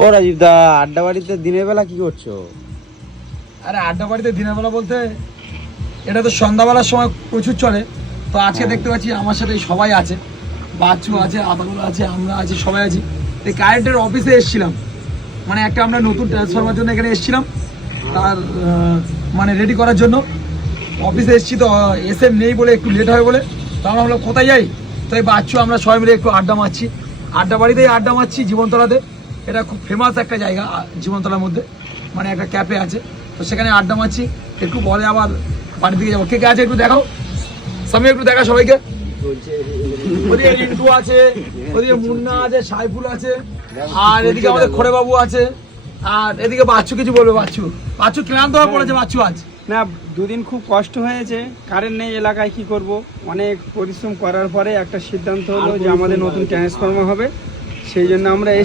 ও রাজীব দা, আড্ডা বাড়িতে দিনের বেলা কি করছ? আরে আড্ডা বাড়িতে দিনের বেলা বলতে এটা তো সন্ধ্যাবেলার সময় প্রচুর চলে, তো আজকে দেখতে পাচ্ছি আমার সাথে সবাই আছে, বাচ্চু আছে আদাগুলো আছে, আমরা আছি, সবাই আছি। এই কারেন্টের অফিসে এসেছিলাম মানে একটা আমরা নতুন ট্রান্সফরমার জন্য এখানে এসেছিলাম, তার মানে রেডি করার জন্য। অফিসে এসেছি তো এসে নেই বলে একটু লেট হয় বলে, তো আমরা বললাম কোথায় যাই? তো এই বাচ্চু, আমরা সবাই মিলে একটু আড্ডা মারছি। আড্ডা বাড়িতেই আড্ডা মারছি জীবনতলাতে। এটা খুব ফেমাস একটা জায়গা জীবনতলার মধ্যে মানে একটা ক্যাফে আছে। তো সেখানে আড্ডা মারছি, একটু পরে আবার বাড়ির দিকে যাব। কে কে আছে একটু দেখাও? সামনে একটু দেখা সবাইকে। ওদিকে রিন্টু আছে, ওদিকে মুন্না আছে, সাইফুল আছে, আর এদিকে আমাদের খোরে বাবু আছে, আর এদিকে বাচ্চু, কিছু বলবে বাচ্চু? বাচ্চু ক্লান্ত হয়ে পড়েছে, বাচ্চু আজ। না, দুদিন খুব কষ্ট হয়েছে কারেন্ট নেই এলাকায়, কি করব? অনেক পরিশ্রম করার পরে একটা সিদ্ধান্ত হলো যে আমাদের নতুন ট্রান্সফর্মার হবে। সেই জন্য আমরা